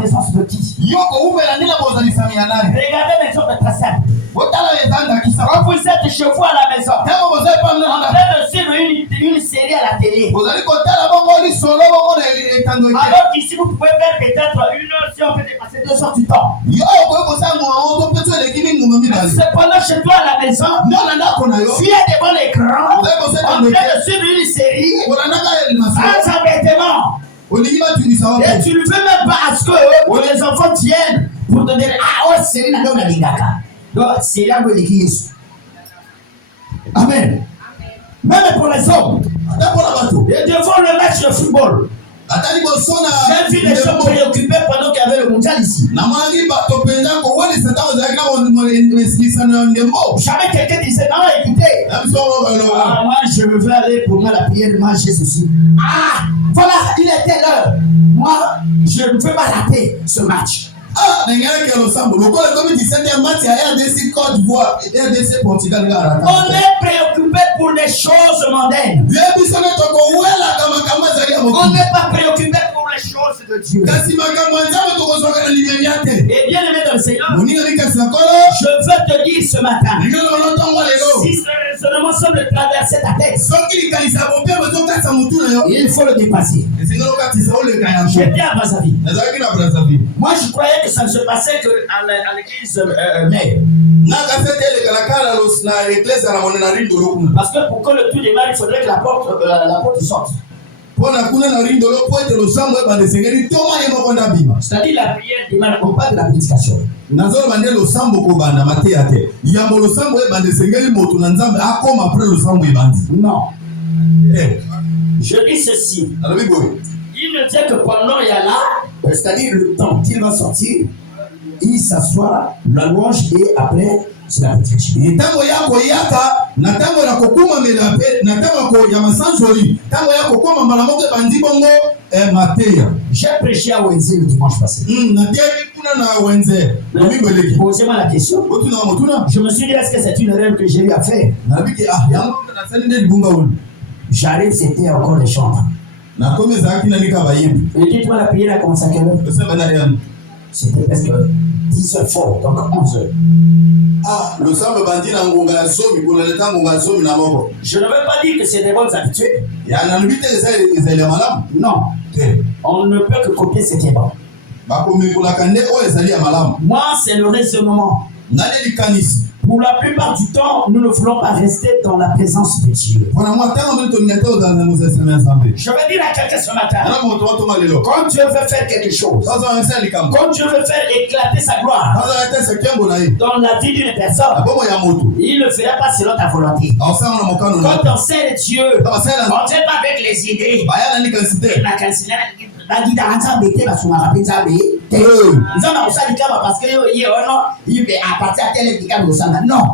présence de qui? Regardez l'exemple très simple. Quand vous êtes chez vous à la maison, en train de suivre une série à la télé, alors qu'ici vous pouvez faire peut-être 1 heure, si on peut dépasser 2 heures du temps. Cependant, chez toi à la maison, tu es devant l'écran, en train de suivre une série, sans embêtement. Et tu ne veux même pas à ce que les enfants tiennent pour te dire, ah, oh, c'est une année de l'ingaka. Donc, c'est là que l'équipe. Amen. Même pour les hommes, et devant le match de football, j'ai vu les gens préoccupés pendant qu'il y avait le mondial ici. Jamais quelqu'un disait, non, écoutez, moi je veux aller pour moi la prière, moi j'ai ceci. Ah, voilà, il était l'heure. Moi, je ne veux pas rater ce match. On est préoccupé pour les choses mondaines. On n'est pas préoccupé pour les choses de Dieu. Et bien aimé dans le Seigneur, je veux te dire ce matin, si ce raisonnement semble traverser ta tête, il faut le dépasser. J'étais à Brazzaville. Moi je croyais que ça ne se passait qu'à l'église mère. Parce que pour que le tout démarre, il faudrait que la porte sorte. C'est-à-dire la prière démarre, on parle de la prédication. Non. Je dis ceci. Il ne tient que pendant il y a là, c'est-à-dire le temps qu'il va sortir, il s'assoit, la louange et après c'est la prédication. J'ai prêché à Wenze le dimanche passé. Posez-moi la question. Je me suis dit, est-ce que c'est une erreur que j'ai eu à faire? J'arrive, c'était encore les chants. Et dites-moi, la prière a commencé à quelle heure? C'était presque 10 heures fort, donc 11 heures. Je ne veux pas dire que c'est des bonnes habitudes. Non. On ne peut que copier ce qui est bon. Moi, c'est le raisonnement. Pour la plupart du temps, nous ne voulons pas rester dans la présence de Dieu. Je veux dire à quelqu'un ce matin, quand Dieu veut faire quelque chose, quand Dieu veut faire éclater sa gloire dans la vie d'une personne, il ne le fera pas selon ta volonté. Quand on sert Dieu, on ne fait pas avec les idées. Parce que il est à partir de tel non.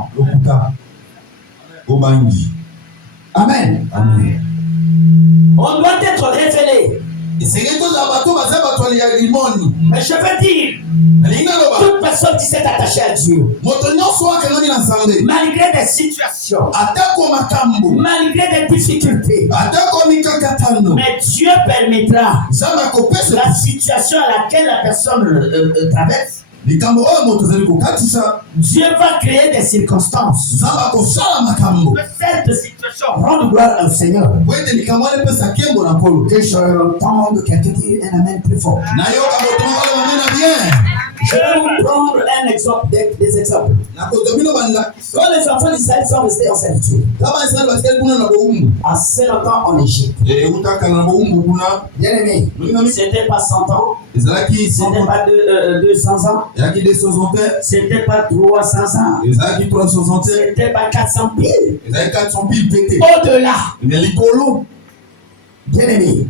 Amen. On doit être révélé. Mais je veux dire, toute personne qui s'est attachée à Dieu, malgré des situations, malgré des difficultés, mais Dieu permettra la situation à laquelle la personne traverse. Dieu va créer des circonstances que cette situation rende gloire au Seigneur. Que je entende quelqu'un dire un amen plus fort. Je vais vous prendre un exemple, des exemples. Quand les enfants d'Israël sont restés en servitude, à 7 ans en Égypte, bien aimé, c'était pas 100 ans, c'était pas 200 ans, c'était pas 300 ans, c'était pas 400 piles. Au-delà, bien aimé,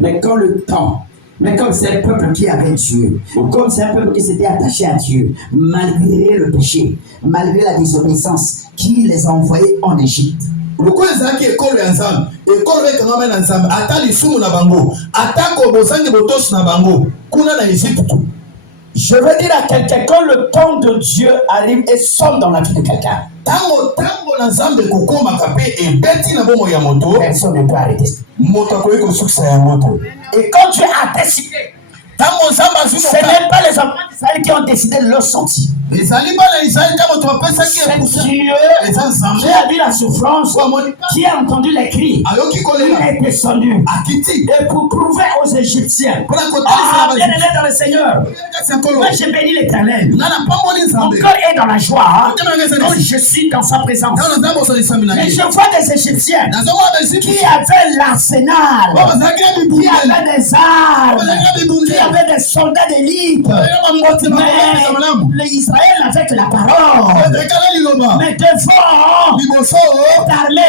mais quand le temps, mais comme c'est un peuple qui avait Dieu, comme c'est un peuple qui s'était attaché à Dieu, malgré le péché, malgré la désobéissance, qui les a envoyés en Égypte. Je veux dire à quelqu'un, quand le temps de Dieu arrive et sonne dans la vie de quelqu'un, personne ne peut arrêter. Et quand Dieu a décidé, n'est pas les enfants d'Israël qui ont décidé de leur sortie. C'est Dieu qui a vu la souffrance, qui a entendu les cris. Il est descendu. Et pour prouver aux Égyptiens, bien aimé dans le Seigneur, moi j'ai béni l'Éternel. Mon cœur est dans la joie. Donc je suis dans sa présence. Mais je vois des Égyptiens qui avaient l'arsenal, qui avaient des armes, qui avaient des soldats d'élite. Mais l'Israël avec la parole. Mais devant l'armée,